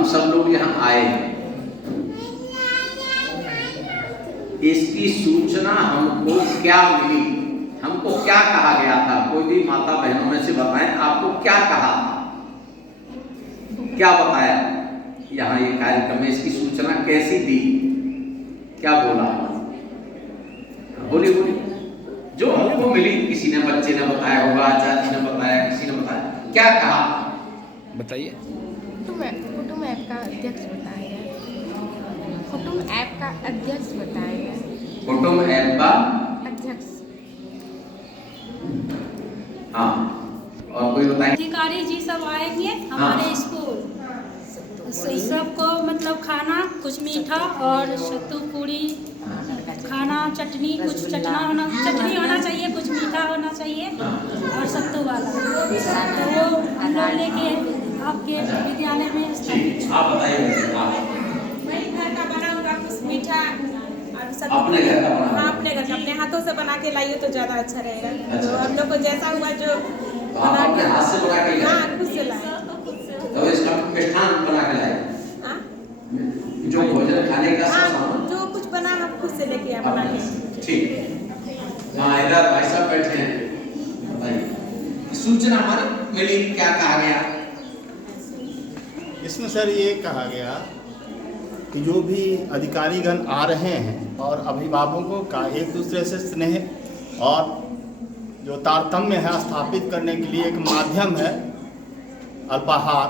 हम सब लोग यहाँ आए हैं, इसकी सूचना हमको क्या मिली, हमको क्या कहा गया था? कोई भी माता बहनों में से बताएं, आपको क्या कहा था, क्या बताया यहाँ ये कार्यक्रम में? इसकी सूचना कैसी दी, क्या बोला? बोलिए बोलिए, जो हमको मिली। किसी ने, बच्चे ने बताया होगा, आचार्य ने बताया, किसी ने बताया, क्या कहा बताइए? कुटुंब ऐप का अध्यक्ष बताया, कुटुंब ऐप का अध्यक्ष बताया, कुटुंब ऐप का अध्यक्ष। हाँ, और कोई बताएंगे? अधिकारी जी सब आएंगे हमारे स्कूल, सबको मतलब खाना कुछ मीठा और सत्तू पूरी खाना, चटनी, कुछ चटनी होना चाहिए, कुछ मीठा होना चाहिए और सत्तू वाला, तो वो हम लोग लेके आपके विद्यालय में। आप बताइए। वही घर का बना हुआ कुछ मीठा और सत्तू। अपने घर का बना? हाँ, अपने घर का, अपने हाथों से बना के लाइए तो ज़्यादा अच्छा रहेगा। अच्छा। तो हम लोग को जैसा हुआ जो आप अपने हाथ से बना के लाए? हाँ, खुद से लाए। तो इसका मिष्ठान बना के लाए? हाँ? जो भोजन खाने का हाँ, सामान जो कुछ बना हम खुद से लेके आए बना के। ठीक। हाँ, इधर भाई साहब बैठे हैं, भाई सूचना हमारी मिली, क्या कहा गया इसमें? सर ये कहा गया कि जो भी अधिकारीगण आ रहे हैं और अभिभावकों का एक दूसरे से स्नेह और जो तारतम्य है स्थापित करने के लिए एक माध्यम है अल्पाहार,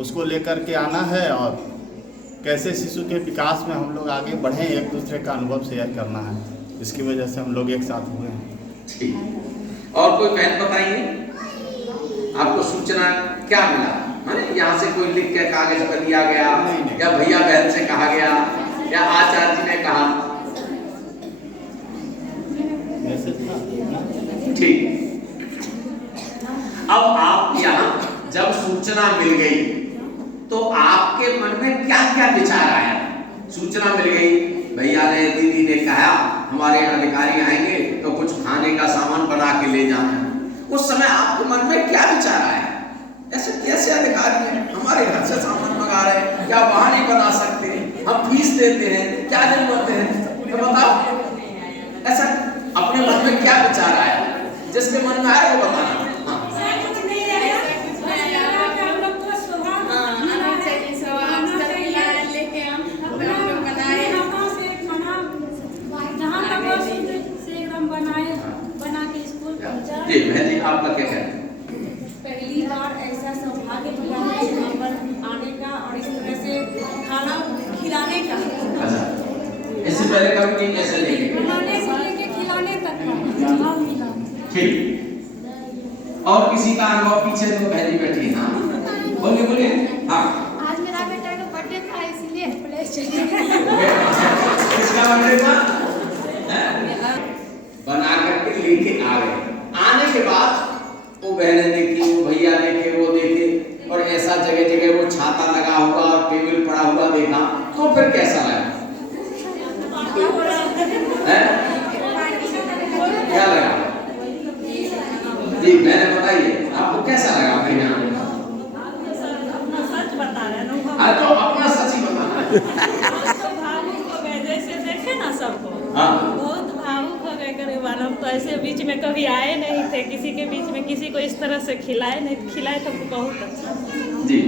उसको लेकर के आना है और कैसे शिशु के विकास में हम लोग आगे बढ़ें, एक दूसरे का अनुभव शेयर करना है। इसकी वजह से हम लोग एक साथ हुए हैं। ठीक। और कोई बहन बताइए, आपको सूचना क्या मिला? माने यहाँ से कोई लिख के कागज पर दिया गया या भैया बहन से कहा गया या आचार्य जी ने कहा? ठीक। अब आप यहाँ जब सूचना मिल गई तो आपके मन में क्या क्या विचार आया? सूचना मिल गई, भैया ने, दीदी ने कहा हमारे अधिकारी आएंगे तो कुछ खाने का सामान बना के ले जाना है। उस समय आपके मन में क्या विचार आया? ऐसे कैसे अधिकारी हैं, हमारे घर से सामान मंगा रहे हैं, क्या वहां नहीं बना सकते? हम फीस देते हैं, क्या जरूरत है? तो बताओ, ऐसा अपने मन में क्या विचार आया? जिसके मन में आया वो बताना। जी बहन जी, आपका क्या कहना है? पहली बार ऐसा सौभाग्य मिला है यहाँ पर आने का और इस तरह से खाना खिलाने का। अच्छा, इससे पहले कभी नहीं कैसे लेंगे? बनाने से लेके खिलाने तक का अनुभव मिला। ठीक। और किसी का अनुभव? पीछे तो बहन जी बैठी है। हाँ बोलिए बोलिए। हाँ, आज मेरा बेटा का बर्थडे था इसलिए किसका बर्थडे था? बना करके लेके आ गए। आने के बाद वो बहनें देखी, वो भैया देखे, वो देखे और ऐसा जगह जगह वो छाता लगा हुआ और टेबल पड़ा हुआ देखा, तो फिर कैसा लगा? क्या लगा? जी मैंने बताइए, आपको कैसा लगा? अपने यहाँ सच बता रहे हैं, आज तो अपना सच ही बताना। भावुक हो गए, जैसे देखे ना सबको, बहुत भावुक हो गए। करे मानव तो ऐसे बीच में कभी आए नहीं थे, किसी के बीच में किसी को इस तरह से खिलाए नहीं, खिलाए तो बहुत अच्छा जी।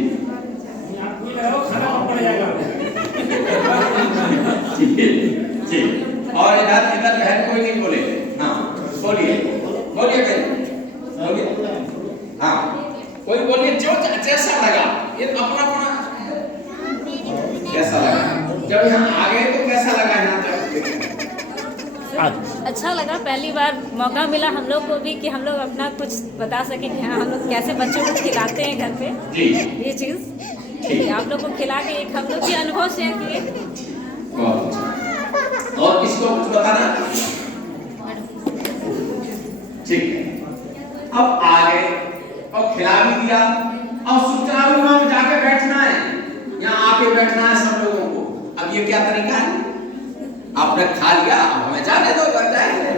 जी। और इधर इधर बहन कोई नहीं बोले? हाँ बोलिए बोलिए बहन, बोलिए। हाँ कोई बोलिए, जो जैसा लगा, ये अपना अपना कैसा लगा? जब यहाँ आ गए तो कैसा लगा यहाँ जब? अच्छा लगा, पहली बार मौका मिला हम लोग को भी कि हम लोग अपना कुछ बता सकें कि हाँ हम लोग कैसे बच्चों को खिलाते हैं घर पे। जी। ये चीज़ आप लोग को खिला के एक हम लोग के अनुभव शेयर किए। और किसको कुछ बताना? ठीक है, अब आ गए और खिला भी दिया और सूचना भी वहां में जाके बैठना है, यहाँ आके बैठना है सब लोगों को। अब ये क्या तरीका है? आपने खा लिया, अब हमें जाने दो, बैठ जाएंगे।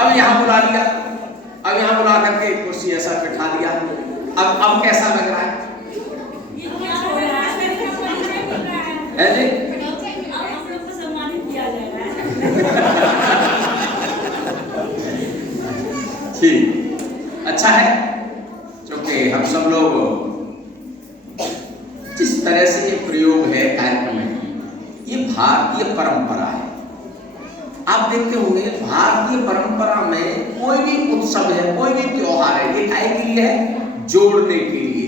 अब यहाँ बुला लिया, अब यहाँ बुला करके कुर्सी ऐसा बैठा दिया। अब कैसा लग रहा है? हम सब लोग जिस तरह से ये प्रयोग है कार्यक्रम में, ये भारतीय परंपरा है। आप देखते होंगे भारतीय परंपरा में कोई भी उत्सव है, कोई भी त्योहार है, ये काहे के लिए है? जोड़ने के लिए,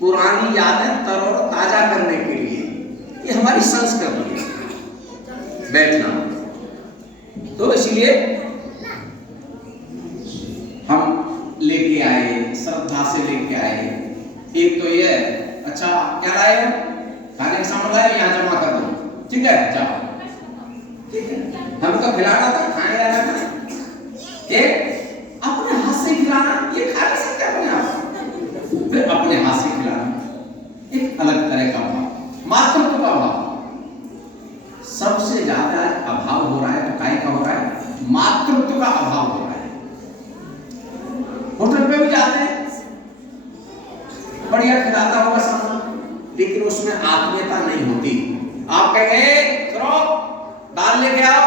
पुरानी यादें तरोताजा ताजा करने के लिए। ये हमारी संस्कृति है बैठना। तो इसलिए हम लेके आए, श्रद्धा से लेके आए। एक तो ये, अच्छा क्या लाए? खाने का सामान लाए, यहाँ जमा कर दो, ठीक है, जाओ, ठीक है। हमको खिलाना था, खाने लाना था, एक अपने हाथ से खिलाना, ये खा नहीं सकते अपने आप, फिर अपने हाथ से खिलाना, एक अलग तरह का भाव, मातृत्व का भाव। सबसे ज्यादा अभाव हो रहा है, तो काय का हो रहा है? मातृत्व का अभाव हो रहा है। होटल पे भी जाते हैं, बढ़िया खिलाता होगा सामान, लेकिन उसमें आत्मीयता नहीं होती। आप कहेंगे चलो दाल लेके आओ,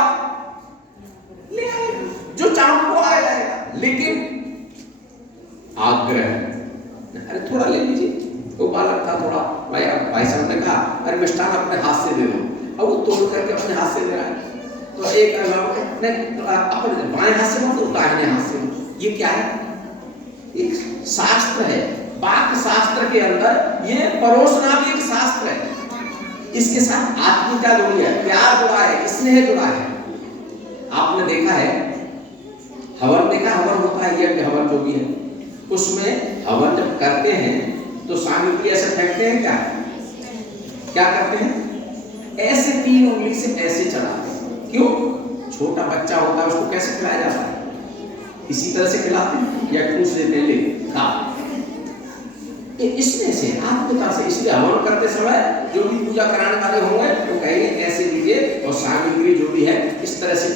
ले आएगा, जो चाहो वो आ जाएगा, लेकिन आग्रह, अरे थोड़ा ले लीजिए। वो बालक था थोड़ा, भाई साहब ने कहा अरे मिष्ठान अपने हाथ से दे दो, अब वो तोड़ करके अपने हाथ से दे रहा है। तो एक अपने बाएं हाथ से मत, दाहिने हाथ से। ये क्या है? एक शास्त्र है, वाक्य शास्त्र के अंदर ये परोसना भी एक शास्त्र है। इसके साथ आत्मीयता जुड़ी है, प्यार जुड़ा है, स्नेह जुड़ा है। आपने देखा है हवन, देखा हवन होता है, यज्ञ हवन जो भी है, उसमें हवन जब करते हैं तो सामग्री ऐसे फेंकते हैं, क्या करते हैं? ऐसे 3 उंगली से ऐसे चढ़ाते हैं। क्यों? छोटा बच्चा होता है, उसको कैसे खिलाया जाता है? इसी तरह से खिलाते हैं या ठूस देते हैं, ले खा। इसमें से आत्मता से, इसलिए हवन करते समय जो भी पूजा कराने वाले होंगे तो कहेंगे ऐसे लीजिए और सामग्री जो भी है इस तरह से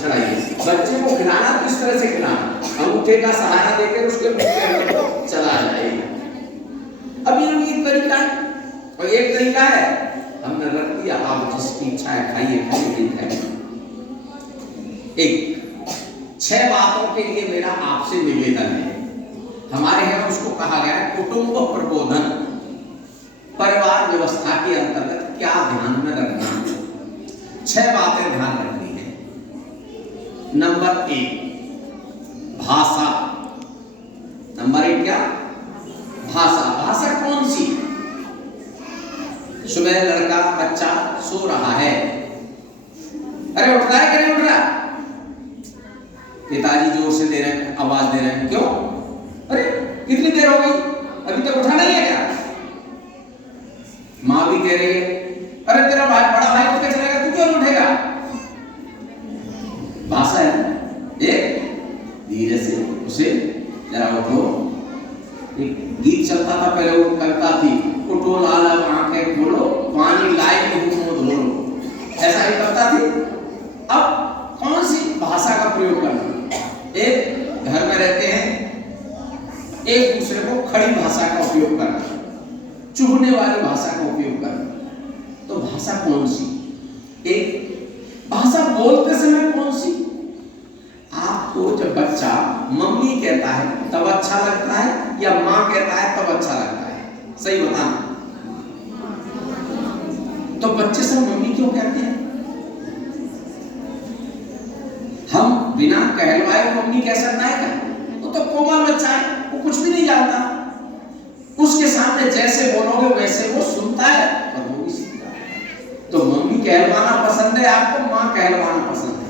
चढ़ाइए। बच्चे को खिलाना तो इस तरह से खिलाना, अंगूठे का सहारा देकर उसके मुंह के अंदर चला जाएगा। अब ये एक तरीका है, और एक तरीका है हमने रख दिया, आप जिसकी इच्छा है खाइए, खाइए। एक 6 बातों के लिए मेरा आपसे निवेदन है। हमारे यहाँ उसको कहा गया है कुटुंब प्रबोधन, परिवार व्यवस्था के अंतर्गत क्या ध्यान में रखना। 6 बातें ध्यान रखनी है। नंबर 1 भाषा। नंबर 1 क्या? भाषा। भाषा कौन सी? सुबह लड़का बच्चा सो रहा है, अरे उठ रहा है कि नहीं उठ रहा? पिताजी जोर से दे रहे हैं, आवाज दे रहे हैं, क्यों? अरे कितनी देर हो गई, अभी तक उठा नहीं है क्या? माँ भी कह रही है अरे तेरा भाई, बड़ा भाई तो कैसे रहेगा, तू क्यों नहीं उठेगा? भाषा है। एक धीरे से उसे जरा उठो। एक गीत चलता था पहले, वो कविता थी, उठो लाला आंखें खोलो, पानी लाए मुंह धो लो, ऐसा ही कविता थी। अब कौन सी भाषा का प्रयोग करना? एक घर में रहते हैं, एक दूसरे को खड़ी भाषा का उपयोग करना, चुभने वाली भाषा का उपयोग करना। तो भाषा कौन सी? एक भाषा बोलते समय कौन सी? आपको जब बच्चा मम्मी कहता है तब अच्छा लगता है या माँ कहता है तब अच्छा लगता है? सही बताना। तो बच्चे सब मम्मी क्यों कहते हैं? हम बिना कहलवाए मम्मी कह सकता है क्या? वो तो कोमल बच्चा है, वो कुछ भी नहीं जानता। उसके सामने जैसे बोलोगे वैसे वो सुनता है और वो भी सीखता है। तो मम्मी कहलवाना पसंद है आपको, माँ कहलवाना पसंद है।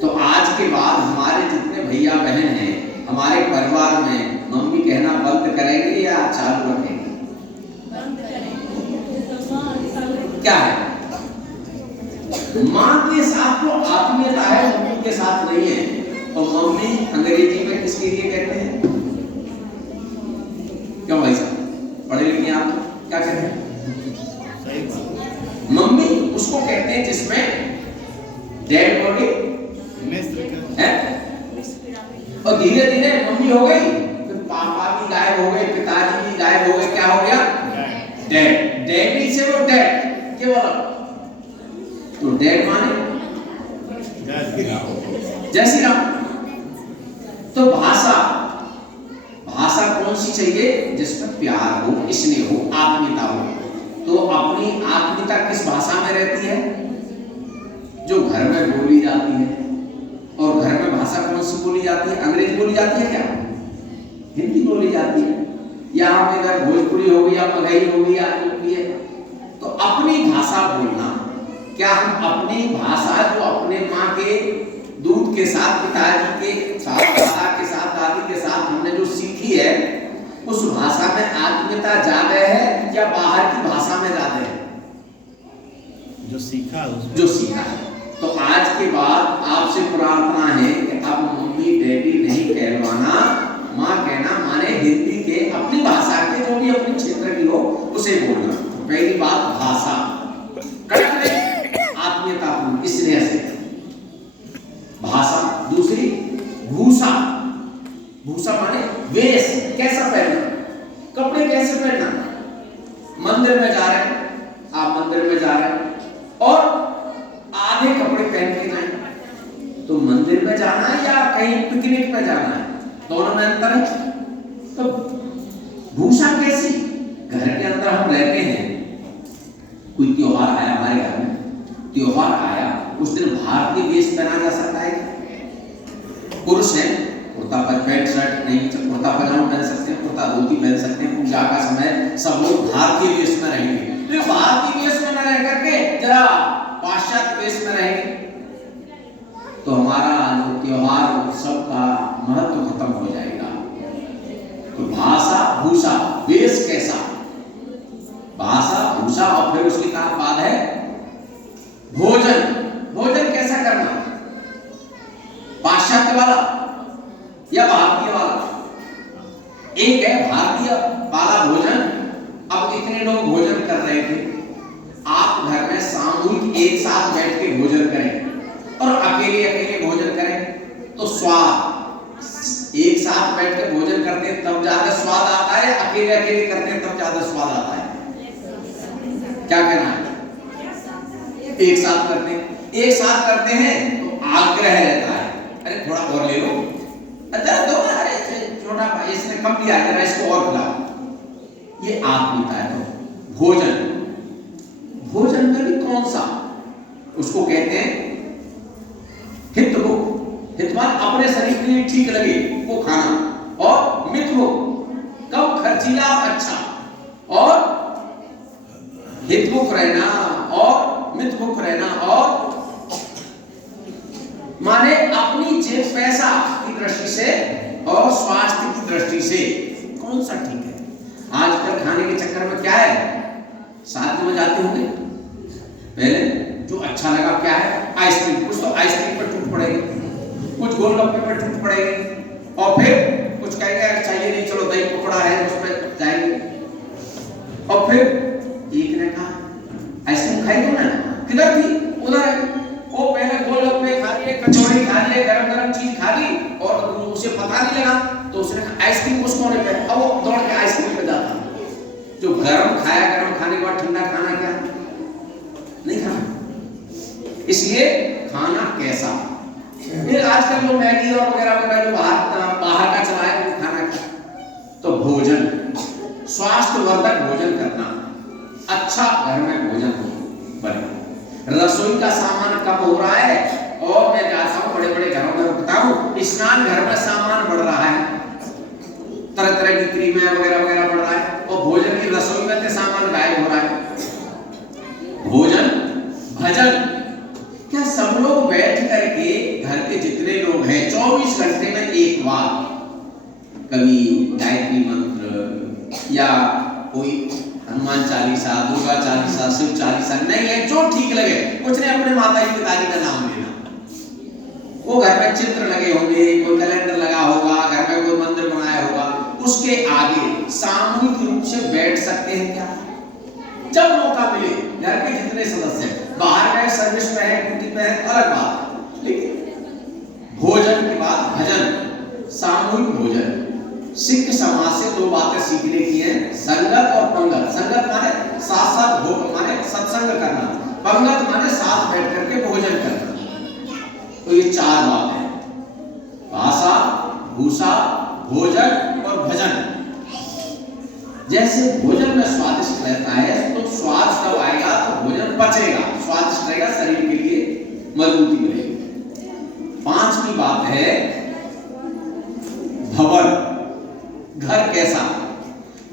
तो आज के बाद हमारे जितने भैया बहन हैं हमारे परिवार में, मम्मी कहना बंद करेंगे या चालू रखेंगे? क्या है? माँ के साथ तो आत्मीयता है, मम्मी के साथ नहीं है। और मम्मी अंग्रेजी में किसके लिए कहते हैं? क्यों भाई साहब पढ़े लिखे आप क्या कहते हैं? मम्मी उसको कहते हैं जिसमें डेड बॉडी है, और धीरे धीरे मम्मी हो गई, फिर पापा भी गायब हो गए, पिताजी भी गायब हो गए, क्या हो गया? डेड। डैडी से वो डेड क्या बोला? तो डेड माने जय श्री राम। तो भाषा, भाषा कौन सी चाहिए जिसमें प्यार हो, स्नेह हो, आत्मीयता हो। तो अपनी आत्मीयता किस भाषा में रहती है? जो घर में बोली जाती है। और घर में भाषा कौन सी बोली जाती है? अंग्रेजी बोली जाती है क्या? हिंदी बोली जाती है। या हम इधर भोजपुरी हो गई या मगही हो गई या यूपी है। तो अपनी भाषा बोलना, क्या हम अपनी भाषा जो अपने माँ के दूध के साथ, पिताजी के साथ, दादा के साथ, दादी के साथ हमने जो सीखी है, उस भाषा में आत्मीयता ज्यादा है या बाहर की भाषा में ज्यादा है? जो सीखा है जो सीखा है। तो आज के बाद आपसे प्रार्थना है कि अब मम्मी डैडी नहीं कहलवाना, माँ कहना, माने हिंदी के अपनी भाषा के जो भी अपने क्षेत्र की हो उसे बोलना। पहली बात भाषा, आत्मीयता स्नेह से भाषा। दूसरी भूषा, भूषा माने वेश, कैसा पहनना, कपड़े कैसे पहनना। मंदिर में जा रहे हैं, आप मंदिर में जा रहे हैं और आधे कपड़े पहन के जाएं, तो मंदिर में जाना है या कहीं पिकनिक में जाना है? दोनों में अंतर है। तो भूषा कैसी? घर के अंदर हम रहते हैं, कोई त्योहार आया हमारे घर में, त्योहार आया उस दिन भारतीय वेश पहना जा सकता है? पुरुष है कुर्ता पर पैंट शर्ट नहीं, कुर्ता पजामा पहन सकते हैं, कुर्ता धोती पहन सकते हैं। पूजा का समय सब लोग भारतीय वेश में रहेंगे। तो भारतीय वेश में न रह करके जरा पाश्चात्य वेश में रहेंगे तो हमारा जो त्योहार उत्सव का महत्व खत्म हो जाएगा। तो भाषा, भूषा, वेश कैसा, भाषा, भूषा, और फिर उसके बाद है भोजन। भोजन कैसा करना, पाश्चात्य वाला या भारतीय वाला? एक है भारतीय वाला भोजन। अब इतने लोग भोजन कर रहे थे, आप घर में सामूहिक एक साथ बैठ के भोजन करें और अकेले अकेले भोजन करें तो स्वाद, एक साथ बैठ के भोजन करते हैं तब ज्यादा स्वाद आता है, अकेले अकेले करते हैं तब ज्यादा स्वाद आता है? क्या कहना है? एक साथ करते हैं, एक साथ करते हैं तो आग्रह रहता है, अरे थोड़ा और ले लो, अच्छा दो, अरे छोटा भाई इसने कम लिया, जरा इसको और खिलाओ। ये आत्मीयता है। तो भोजन, भोजन में भी कौन सा, उसको कहते हैं हित हो। हितवान अपने शरीर के लिए ठीक लगे वो खाना, और मित हो कम खर्चीला और अच्छा, और हितमुख रहना और मितमुख रहना, और माने अपनी जेब पैसा की दृष्टि से और स्वास्थ्य की दृष्टि से कौन सा ठीक है? आजकल खाने के चक्कर में क्या है, शादी में जाते होंगे, पहले जो अच्छा लगा क्या है, आइसक्रीम, कुछ तो आइसक्रीम पर टूट पड़ेगी, कुछ गोलगप्पे पर टूट पड़ेगी, और फिर कुछ कहेंगे चाहिए नहीं, चलो दही पकौड़ा है उस पर जाएंगे। और फिर एक ने कहा आइसक्रीम खाई तुमने? किधर थी? उधर है। वो पहले गोलगप्पे खा लिए, कचौड़ी खा लिए, गरम गरम चीज खा ली, और उसे पता नहीं लगा तो उसने कहा आइसक्रीम उस कोने पे, अब वो दौड़ के आइसक्रीम पे जाता। जो गरम खाया, गरम खाने के बाद ठंडा खाना क्या नहीं खाना। इसलिए खाना कैसा, फिर आजकल जो मैगी और वगैरह वगैरह जो बाहर का चला है वो खाना क्या? तो भोजन, स्वास्थ्यवर्धक भोजन करना, अच्छा घर में भोजन बने। रसोई का सामान कम हो रहा है, और मैं जाता हूँ बड़े बड़े घरों में रुकता हूँ, स्नान घर में सामान बढ़ रहा है, तरह तरह की क्रीमें वगैरह वगैरह बढ़ रहा है, और भोजन की रसोई में तो सामान गायब हो रहा है। भोजन, भजन, क्या सब लोग बैठ करके घर के जितने लोग हैं 24 घंटे में एक बार कभी गायत्री मंत्र या कोई हनुमान चालीसा, दुर्गा चालीसा, शिव चालीसा, नहीं है जो ठीक लगे, कुछ नहीं अपने माता जी पिताजी का नाम लेना। वो घर में चित्र लगे होंगे, कोई कैलेंडर लगा होगा, घर में कोई मंदिर बनाया होगा, उसके आगे सामूहिक रूप से बैठ सकते हैं क्या? जब मौका मिले, घर के जितने सदस्य, बाहर गए सर्विस पे है, ड्यूटी पे है, अलग बात, लेकिन भोजन के बाद भजन, सामूहिक भोजन। सिख समाज से दो बातें सीखने की हैं, संगत और पंगत। संगत माने साथ साथ भोग, माने सत्संग करना, पंगत माने साथ बैठ करके भोजन करना। तो ये चार बात है, भाषा, भूषा, भोजन और भजन। जैसे भोजन में स्वादिष्ट रहता है तो स्वाद कब आएगा तो भोजन पचेगा, स्वादिष्ट रहेगा, शरीर के लिए मजबूती मिलेगी। पांचवी बात है भवन, घर कैसा,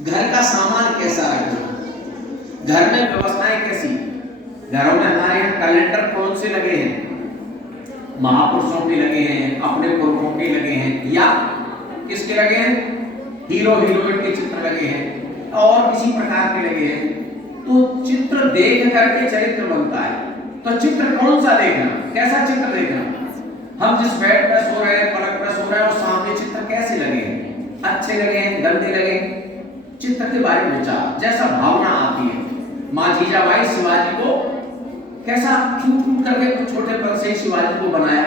घर का सामान कैसा रखना, घर में व्यवस्थाएं कैसी। घरों में हमारे यहाँ कैलेंडर कौन से लगे हैं, महापुरुषों के लगे हैं, अपने पुरखों के लगे हैं, या किसके लगे हैं, हीरो हीरोइन के चित्र लगे हैं और किसी प्रकार के लगे हैं। तो चित्र देख करके चरित्र बनता है। तो चित्र कौन सा देखना, कैसा चित्र देखना, हम जिस बेड पे सो रहे हैं, पलंग पे सो रहे हैं, और सामने चित्र कैसे लगे हैं, अच्छे लगे हैं, गंदे लगे हैं, चित्र के बारे में विचार, जैसा भावना आती है। माँ जीजाबाई शिवाजी को कैसा टूट करके कुछ छोटे पद से शिवाजी को बनाया,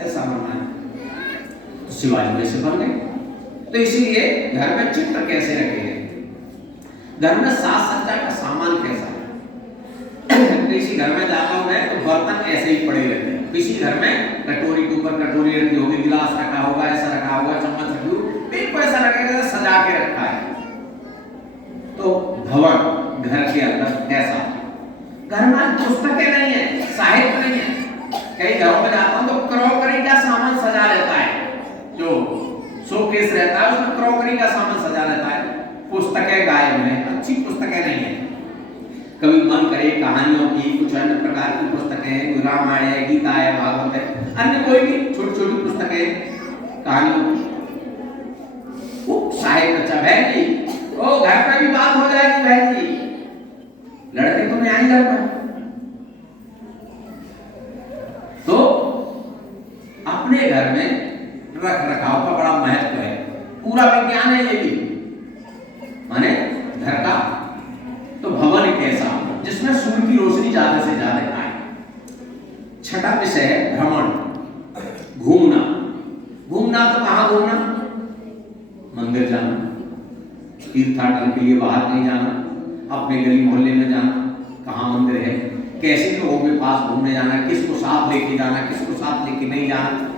ऐसा बनाया, तो शिवाजी वैसे बन गए। तो इसीलिए घर में चित्र कैसे रखे हैं, घर में साज सज्जा का सामान कैसा है। किसी घर में जाता हूं मैं तो बर्तन ऐसे ही पड़े रहते हैं, किसी घर में कटोरी के ऊपर कटोरी रखी होगी, गिलास रखा होगा, ऐसा रखा होगा, चम्मच रखी होगी, बिल्कुल ऐसा लगेगा सजा के रखा है। तो भवन घर के अंदर कैसा, घर में पुस्तकें नहीं है, साहित्य नहीं है। कई घरों में जाता हूं तो क्रॉकरी का सामान सजा रहता है, जो शोकेस रहता है उसमें क्रॉकरी का सामान सजा रहता है, पुस्तकें गायब हैं, अच्छी पुस्तकें नहीं है। कभी मन करे कहानियों की, कुछ अन्य प्रकार की पुस्तकें, रामायण है, गीता है, भागवत है, अन्य कोई भी छोटी छोटी पुस्तकें कहानियों की, वो साहित्य। अच्छा बहन जी, ओ घर पे भी बात हो जाएगी बहन जी, लड़के तो नहीं आएंगे घर पर। तो अपने घर में रख रखाव का बड़ा महत्व है, पूरा विज्ञान है ये भी, माने घर का। तो भवन कैसा, जिसमें सूर्य की रोशनी ज्यादा से ज्यादा आए। छठा विषय है भ्रमण, घूमना। घूमना तो कहां घूमना, मंदिर जाना, तीर्थाटन के लिए बाहर नहीं जाना, अपने गली मोहल्ले में जाना, कहाँ मंदिर है, कैसे लोगों के पास घूमने जाना, किसको साथ लेके जाना, किसको साथ लेके नहीं जाना।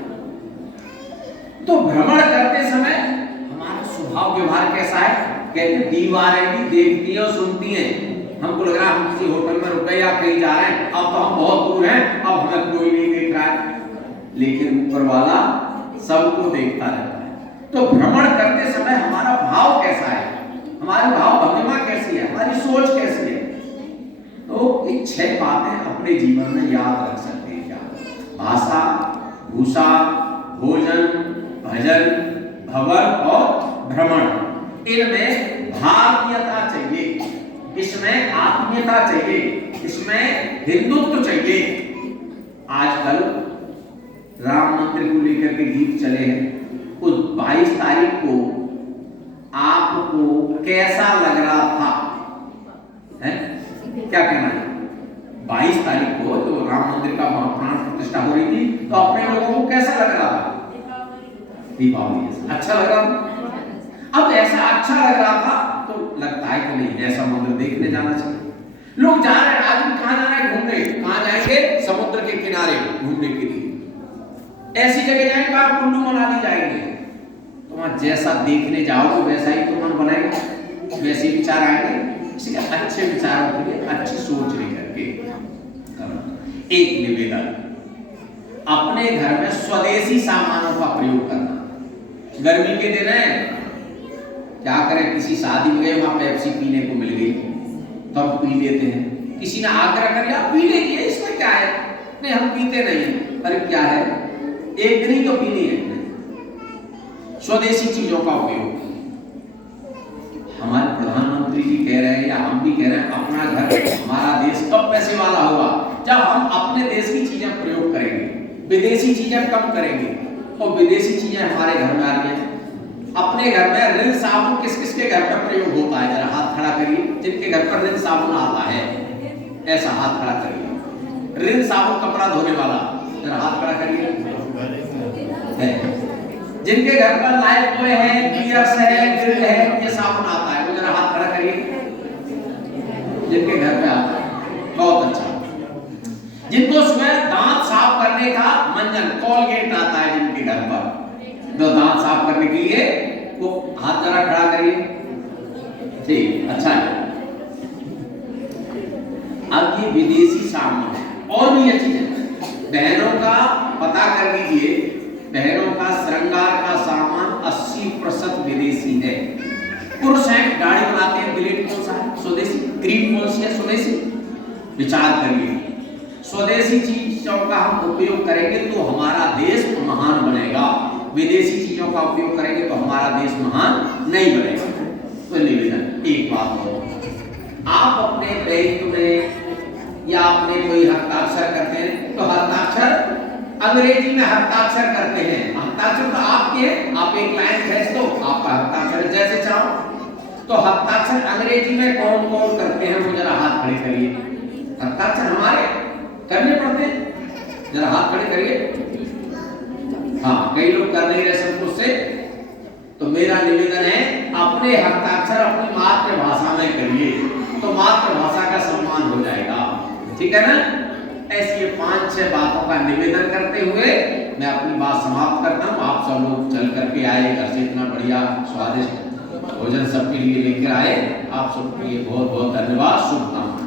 तो भ्रमण करते समय हमारा स्वभाव व्यवहार कैसा है, कहते दीवारें भी देखती हैं और सुनती हैं। हमको लग रहा है हम किसी होटल में रुक गए या कहीं जा रहे हैं, अब तो हम बहुत दूर हैं, अब हमें कोई नहीं देख रहा है, लेकिन ऊपर वाला सबको देखता रहता है। तो भ्रमण करते समय हमारा भाव कैसा है, हमारी भाव भंगिमा कैसी है, हमारी सोच कैसी है। तो ये 6 बातें अपने जीवन में याद रख सकते हैं। क्या, भाषा, भूषा, भोजन, भजन, भवन और भ्रमण। इनमें भारतीयता चाहिए, इसमें आत्मीयता चाहिए, इसमें हिंदुत्व चाहिए। आजकल राम मंदिर को लेकर के गीत चले हैं, उस 22 तारीख को आपको कैसा लग रहा था, है? क्या कहना है? 22 तारीख को तो राम मंदिर का प्राण प्रतिष्ठा हो रही थी, तो अपने लोगों को कैसा लग रहा था? दीपावली अच्छा लग रहा था। अब ऐसा अच्छा लग रहा था तो लगता है कि नहीं, ऐसा मंदिर देखने जाना चाहिए। लोग जा रहे हैं, आज भी कहां जा रहे हैं घूमने, कहां जाएंगे, समुद्र के किनारे घूमने के लिए। ऐसी जगह जाएंगे आप, कुल्लू मनाली जाएंगे, तो वहां जैसा देखने जाओगे वैसा ही तो मन बनेगा, वैसे ही विचार आएंगे। इसलिए अच्छे विचारों के लिए अच्छी सोच लेकर के करना। एक निवेदन, अपने घर में स्वदेशी सामानों का प्रयोग करना। गर्मी के दिन है, क्या करें, किसी शादी में गए, वहां पेप्सी पीने को मिल गई तो हम पी लेते हैं। किसी ने आग्रह कर लिया पी लीजिए, इसमें क्या है, नहीं हम पीते नहीं। अरे क्या है, एक दिन ही तो पीनी है। स्वदेशी चीजों का उपयोग। हमारे प्रधानमंत्री जी कह रहे हैं या हम भी कह रहे हैं, अपना घर, हमारा देश कब पैसे वाला होगा, जब हम अपने देश की चीजें प्रयोग करेंगे, विदेशी चीजें कम करेंगे। और विदेशी चीजें हमारे घर में आ रही हैं। अपने घर में रिन साबुन किस किस के घर पर प्रयोग होता है, जरा हाथ खड़ा करिए। जिनके घर पर रिन साबुन आता है, ऐसा हाथ खड़ा करिए। रिन साबुन कपड़ा धोने वाला, जरा हाथ खड़ा करिए। जिनके घर पर लाइफ बॉय है, पियर्स है, ग्रिल है, ये साबुन आता है, वो जरा हाथ खड़ा करिए। जिनके घर पे आता है, बहुत अच्छा। जिनको सुबह दांत साफ करने का मंजन, कोलगेट आता है, जिनके घर पर तो दांत साफ करने के लिए वो हाथ जरा खड़ा करिए। ठीक, अच्छा है। अब ये विदेशी सामान है और भी अच्छी है। बहनों का पता कर लीजिए, बहनों का श्रृंगार का सामान 80% विदेशी है। पुरुष हैं, गाड़ी बनाते हैं, ब्लेड कौन सा है? स्वदेशी। क्रीम कौन सी है? स्वदेशी। विचार करिए, स्वदेशी चीजों का हम उपयोग करेंगे तो हमारा देश महान बनेगा, विदेशी चीजों का उपयोग करेंगे तो हमारा देश महान नहीं बनेगा। तो निवेदन, एक बात हो, आप अपने बैंक में या अपने कोई हस्ताक्षर करते हैं तो हस्ताक्षर अंग्रेजी में हस्ताक्षर करते हैं। हस्ताक्षर तो आपके, आप एक लाइन खींच दो, आपका हस्ताक्षर जैसे चाहो। तो हस्ताक्षर अंग्रेजी में कौन कौन करते हैं? वो जरा हाथ खड़े करिए। हस्ताक्षर हमारे करने पड़ते हैं, जरा हाथ खड़े करिए। हाँ, कई लोग कर नहीं रहे सब से। तो मेरा निवेदन है, अपने हस्ताक्षर अपनी मातृभाषा में करिए तो मातृभाषा का सम्मान हो जाएगा, ठीक है ना? ऐसी 5-6 बातों का निवेदन करते हुए मैं अपनी बात समाप्त करता हूँ। आप सब लोग चल करके आए, घर से इतना बढ़िया स्वादिष्ट भोजन सबके लिए लेकर आए, आप सबके लिए बहुत बहुत धन्यवाद, शुभकामनाएं।